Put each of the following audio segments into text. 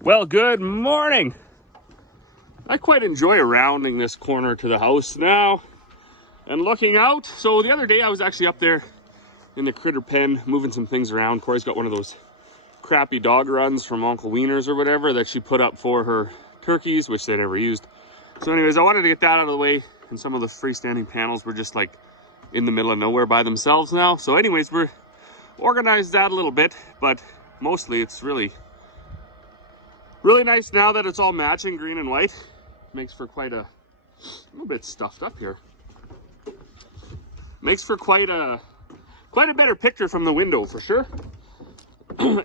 Well, good morning. I quite enjoy rounding this corner to the house now and looking out. So the other day I was actually up there in the critter pen moving some things around. Corey's got one of those crappy dog runs from Uncle Wiener's or whatever that she put up for her turkeys, which they never used. So anyways, I wanted to get that out of the way, and some of the freestanding panels were just like in the middle of nowhere by themselves now. So anyways, we're organized that a little bit, but mostly it's really nice now that it's all matching green and white. Makes for quite a little bit stuffed up here. Makes for quite a better picture from the window for sure.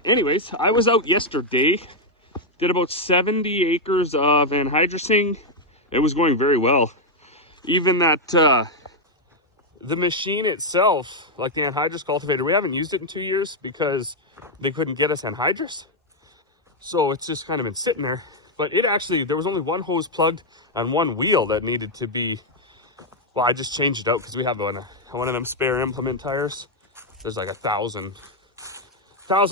Anyways, I was out yesterday, did about 70 acres of anhydrous. It was going very well. Even that the machine itself, like the anhydrous cultivator, we haven't used it in 2 years because they couldn't get us anhydrous. So it's just kind of been sitting there. But it actually, there was only one hose plugged and one wheel that needed to be, well, I just changed it out because we have one of them spare implement tires. There's like 1,000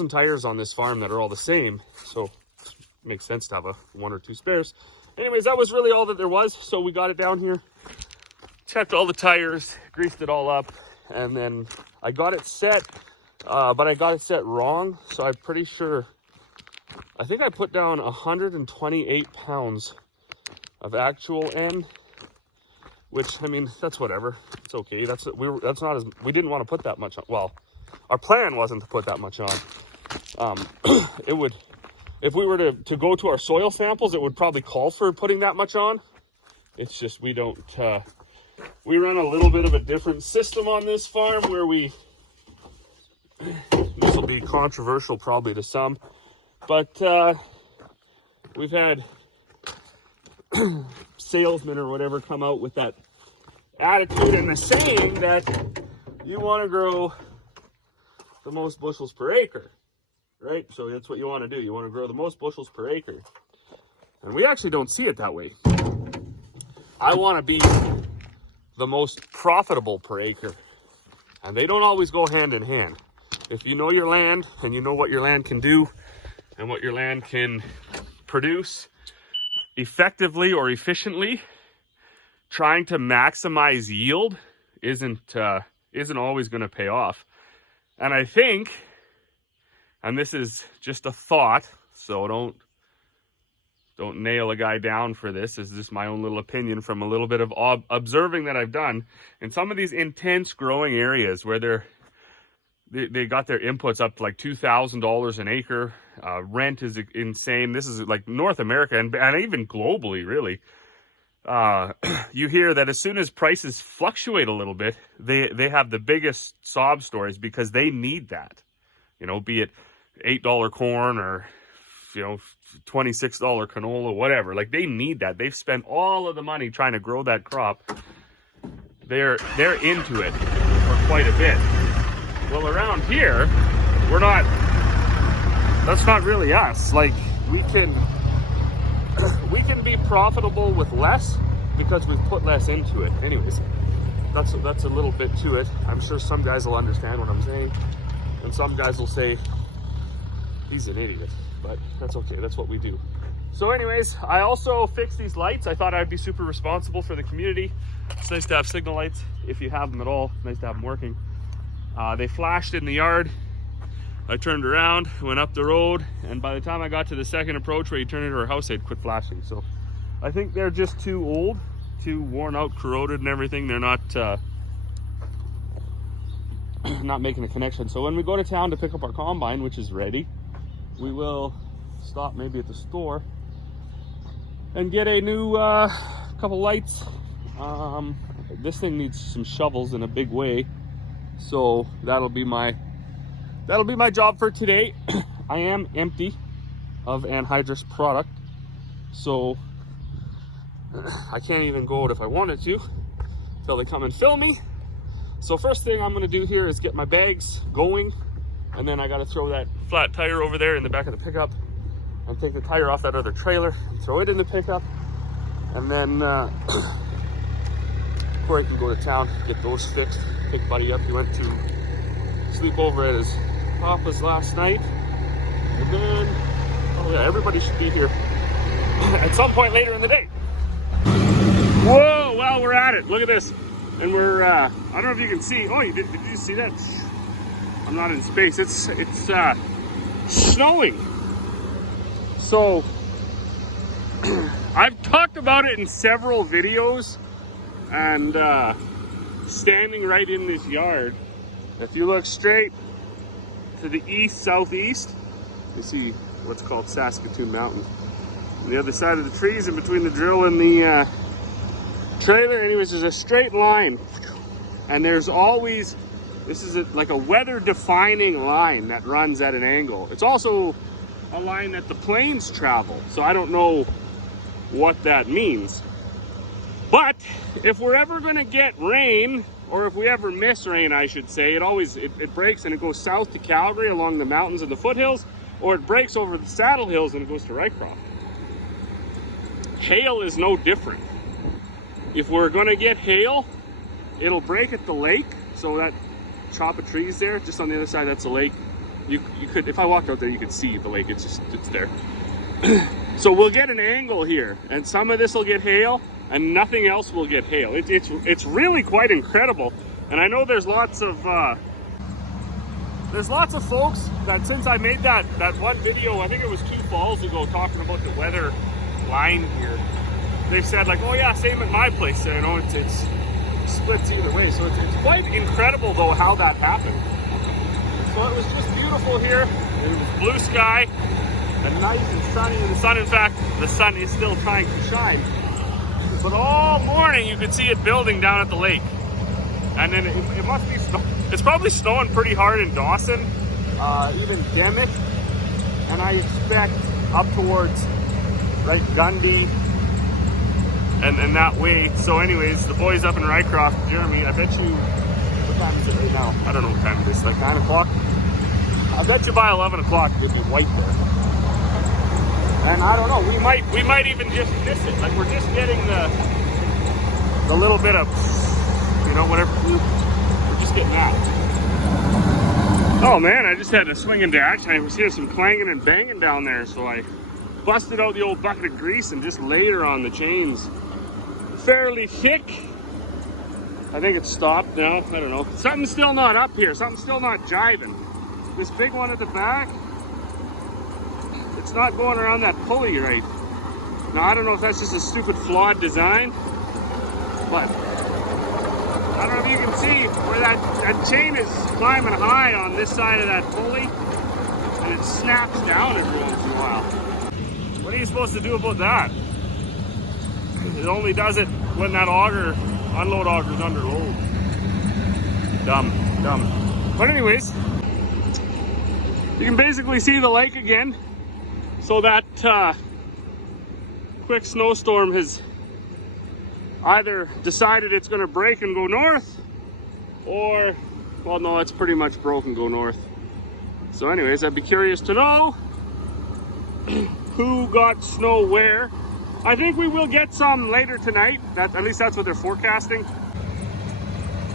tires on this farm that are all the same. So it makes sense to have one or two spares. Anyways, that was really all that there was. So we got it down here, checked all the tires, greased it all up, and then I got it set, but I got it set wrong. So I'm pretty sure, I think I put down 128 pounds of actual N, which, I mean, that's whatever. It's okay. We didn't want to put that much on. Well, our plan wasn't to put that much on. It would, if we were to go to our soil samples, it would probably call for putting that much on. It's just, we don't, we run a little bit of a different system on this farm where this will be controversial probably to some, but we've had salesmen or whatever come out with that attitude and the saying that you want to grow the most bushels per acre, right? So that's what you want to do. You want to grow the most bushels per acre. And we actually don't see it that way. I want to be the most profitable per acre. And they don't always go hand in hand. If you know your land and you know what your land can do and what your land can produce effectively or efficiently, trying to maximize yield isn't always going to pay off. And I think, and this is just a thought, so don't nail a guy down for this. This is just my own little opinion from a little bit of observing that I've done in some of these intense growing areas where they got their inputs up to like $2,000 an acre. Rent is insane. This is like North America and even globally, really. You hear that as soon as prices fluctuate a little bit, they have the biggest sob stories because they need that. You know, be it $8 corn or, you know, $26 canola, whatever. Like, they need that. They've spent all of the money trying to grow that crop. They're into it for quite a bit. Well, around here, that's not really us. Like, we can be profitable with less because we've put less into it. Anyways, that's a little bit to it. I'm sure some guys will understand what I'm saying, and some guys will say he's an idiot, but that's okay. That's what we do. So anyways, I also fixed these lights. I thought I'd be super responsible for the community. It's nice to have signal lights if you have them at all. Nice to have them working. They flashed in the yard. I turned around, went up the road, and by the time I got to the second approach where you turn into our house, they'd quit flashing. So I think they're just too old, too worn out, corroded and everything. They're not not making a connection. So when we go to town to pick up our combine, which is ready, we will stop maybe at the store and get a new couple lights. This thing needs some shovels in a big way, so that'll be my job for today. I am empty of anhydrous product, so I can't even go out if I wanted to until they come and fill me. So first thing I'm going to do here is get my bags going, and then I got to throw that flat tire over there in the back of the pickup and take the tire off that other trailer and throw it in the pickup, and then before I can go to town, get those fixed, pick Buddy up. He went to sleep over at his papa's last night. And then, oh yeah, everybody should be here at some point later in the day. Whoa, well, we're at it. Look at this. And we're, I don't know if you can see. Oh, did you see that? I'm not in space. It's snowing. So, I've talked about it in several videos, and standing right in this yard, if you look straight to the east, southeast, you see what's called Saskatoon Mountain. On the other side of the trees, in between the drill and the trailer, anyways, there's a straight line, and there's always, this is like a weather defining line that runs at an angle. It's also a line that the planes travel, so I don't know what that means. But if we're ever going to get rain, or if we ever miss rain, I should say, it breaks and it goes south to Calgary along the mountains and the foothills, or it breaks over the saddle hills and it goes to Rycroft. Hail is no different. If we're going to get hail, it'll break at the lake, so that chop of trees there, just on the other side, that's a lake. You could, if I walked out there, you could see the lake. It's there. So we'll get an angle here, and some of this will get hail, and nothing else will get hail. It's really quite incredible. And I know there's lots of folks that, since I made that one video, I think it was 2 falls ago, talking about the weather line here, they've said like, oh yeah, same at my place. You know, it's splits either way. So it's quite incredible though how that happened. So it was just beautiful here. It was blue sky and nice and sunny. And the sun, in fact, the sun is still trying to shine. But all morning you could see it building down at the lake. And then it must be, it's probably snowing pretty hard in Dawson, even Demick. And I expect up towards, right, Gundy and that way. So anyways, the boys up in Rycroft, Jeremy, I bet you, what time is it right now? I don't know what time it is, like 9 o'clock? I bet you by 11 o'clock it'll be white there. And I don't know, we might even just miss it. Like we're just getting the little bit of, you know, whatever, we're just getting that. Oh man, I just had to swing into action. I was hearing some clanging and banging down there, so I busted out the old bucket of grease and just laid her on the chains. Fairly thick. I think it's stopped now, I don't know. Something's still not up here, something's still not jiving. This big one at the back, it's not going around that pulley right. Now I don't know if that's just a stupid flawed design, but I don't know if you can see where that chain is climbing high on this side of that pulley, and it snaps down every once in a while. What are you supposed to do about that? It only does it when that unload auger is under load. Dumb. But anyways, you can basically see the lake again. So that quick snowstorm has either decided it's going to break and go north, or, well, no, it's pretty much broke and go north. So anyways, I'd be curious to know who got snow where. I think we will get some later tonight. At least that's what they're forecasting.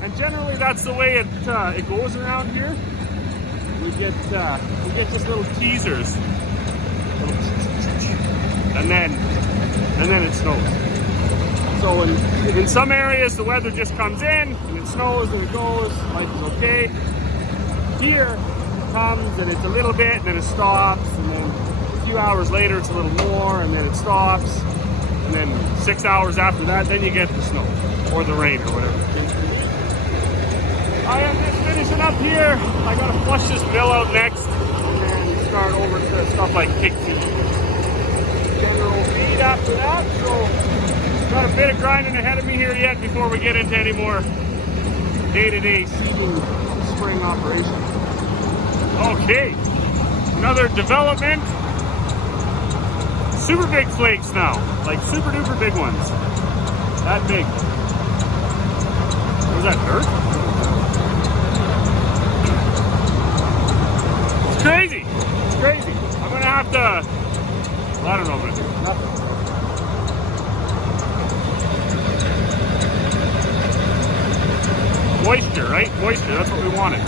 And generally that's the way it goes around here. We get just little teasers, and then it snows. So in some areas the weather just comes in and it snows and it goes, life is okay. Here it comes and it's a little bit and then it stops, and then a few hours later it's a little more and then it stops, and then 6 hours after that then you get the snow or the rain or whatever. I am just finishing up here. I gotta flush this mill out next and then start over to stuff like pig feed, general feed after that. So got a bit of grinding ahead of me here yet before we get into any more day-to-day seeding spring operation. Okay, another development. Super big flakes now, like super duper big ones. That big. Was that dirt? It's crazy. It's crazy. I'm gonna have to, well, I don't know what I'm gonna do. Nothing. Moisture, right? Moisture, that's what we wanted.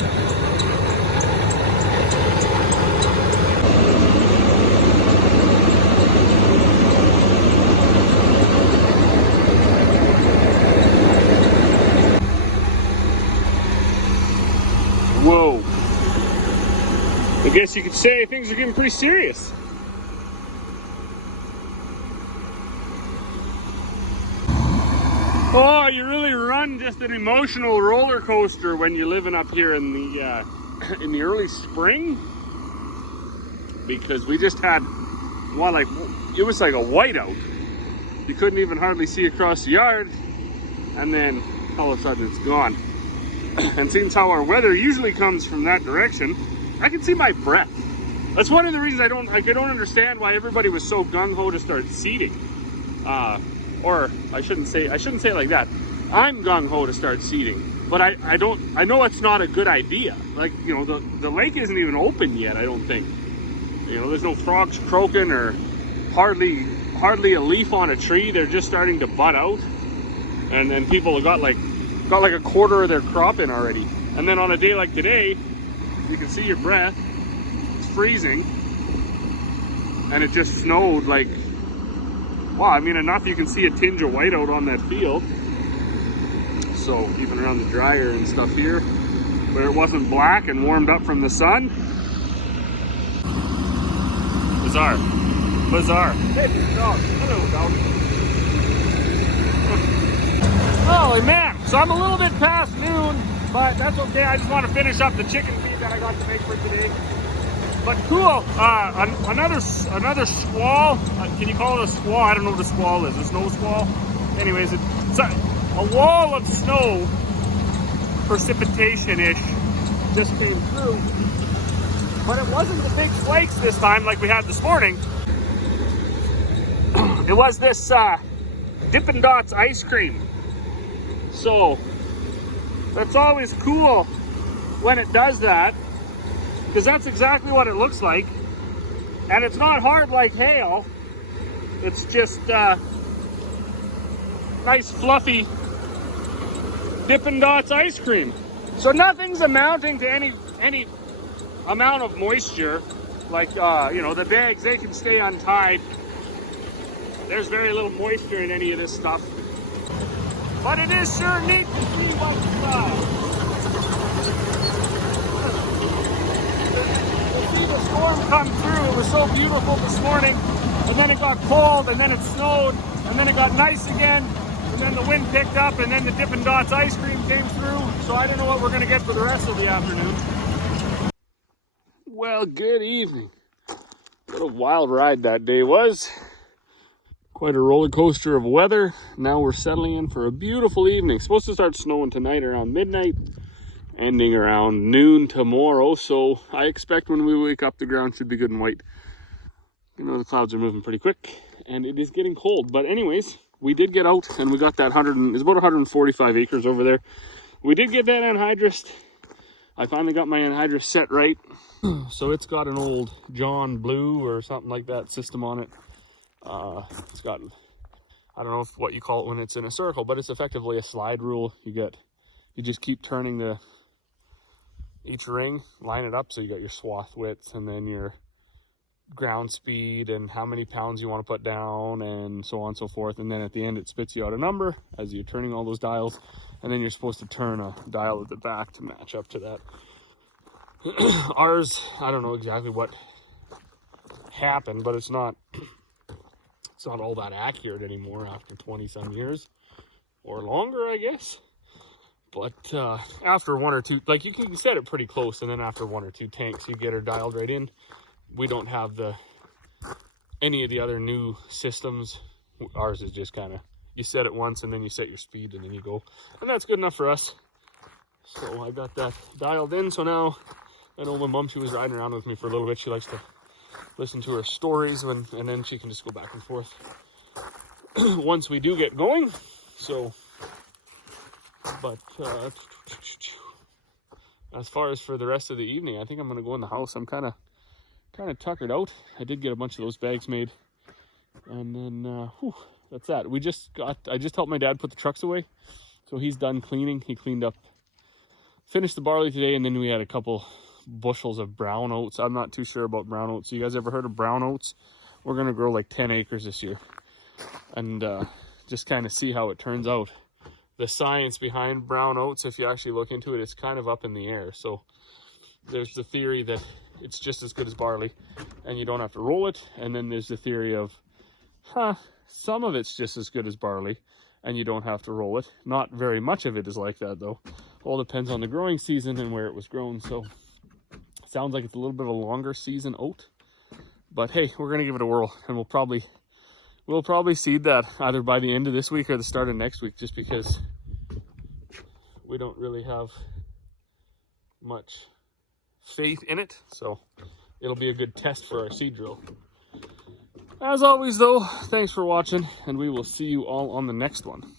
Whoa. I guess you could say things are getting pretty serious. Oh, you really run just an emotional roller coaster when you're living up here in the early spring, because we just had it was like a whiteout. You couldn't even hardly see across the yard, and then all of a sudden it's gone. And since how our weather usually comes from that direction, I can see my breath. That's one of the reasons I don't understand why everybody was so gung-ho to start seeding. Or I shouldn't say it like that. I'm gung-ho to start seeding, but I know it's not a good idea. Like, you know, the lake isn't even open yet, I don't think. You know, there's no frogs croaking or hardly a leaf on a tree. They're just starting to bud out. And then people have got like a quarter of their crop in already. And then on a day like today, you can see your breath. It's freezing. And it just snowed like, wow, I mean, enough you can see a tinge of white out on that field. So even around the dryer and stuff here, where it wasn't black and warmed up from the sun. Bizarre. Hey, dog. Hello, dog. Holy man. So I'm a little bit past noon, but that's okay. I just want to finish up the chicken feed that I got to make for today. But cool, another squall. Can you call it a squall? I don't know what a squall is. A snow squall? Anyways, it's a wall of snow, precipitation-ish, just came through. But it wasn't the big flakes this time like we had this morning. It was this Dippin' Dots ice cream. So that's always cool when it does that, because that's exactly what it looks like. And it's not hard like hail. It's just nice fluffy Dippin' Dots ice cream. So nothing's amounting to any amount of moisture. Like, you know, the bags, they can stay untied. There's very little moisture in any of this stuff. But it is sure neat to see what's the storm come through. It was so beautiful this morning, and then it got cold, and then it snowed, and then it got nice again, and then the wind picked up, and then the Dippin' Dots ice cream came through. So I don't know what we're going to get for the rest of the afternoon. Well, good evening. What a wild ride that day was. Quite a roller coaster of weather. Now we're settling in for a beautiful evening. It's supposed to start snowing tonight around midnight, ending around noon tomorrow. So I expect when we wake up, the ground should be good and white. You know, the clouds are moving pretty quick, and it is getting cold. But anyways, we did get out, and we got that it's about 145 acres over there. We did get that anhydrous. I finally got my anhydrous set right. So it's got an old John Blue or something like that system on it. It's got, I don't know what you call it when it's in a circle, but it's effectively a slide rule. You just keep turning each ring, line it up, so you got your swath width, and then your ground speed and how many pounds you want to put down, and so on and so forth. And then at the end it spits you out a number as you're turning all those dials, and then you're supposed to turn a dial at the back to match up to that. Ours, I don't know exactly what happened, but it's not all that accurate anymore after 20 some years or longer, I guess. But after one or two, like, you can set it pretty close, and then after one or two tanks you get her dialed right in. We don't have any of the other new systems. Ours is just kind of, you set it once and then you set your speed and then you go, and that's good enough for us. So I got that dialed in. So now, I know my mom, she was riding around with me for a little bit. She likes to listen to her stories, and then she can just go back and forth once we do get going. So, but as far as for the rest of the evening, I think I'm going to go in the house. I'm kind of tuckered out. I did get a bunch of those bags made, and then that's that. I just helped my dad put the trucks away, so he's done cleaning. He cleaned up finished the barley today, and then we had a couple bushels of brown oats. I'm not too sure about brown oats. You guys ever heard of brown oats? We're gonna grow like 10 acres this year, and just kind of see how it turns out. The science behind brown oats, if you actually look into it, it's kind of up in the air. So there's the theory that it's just as good as barley and you don't have to roll it, and then there's the theory of some of it's just as good as barley and you don't have to roll it. Not very much of it is like that though. All depends on the growing season and where it was grown. So sounds like it's a little bit of a longer season oat, but hey, we're gonna give it a whirl, and we'll probably seed that either by the end of this week or the start of next week, just because we don't really have much faith in it. So it'll be a good test for our seed drill. As always though, thanks for watching, and we will see you all on the next one.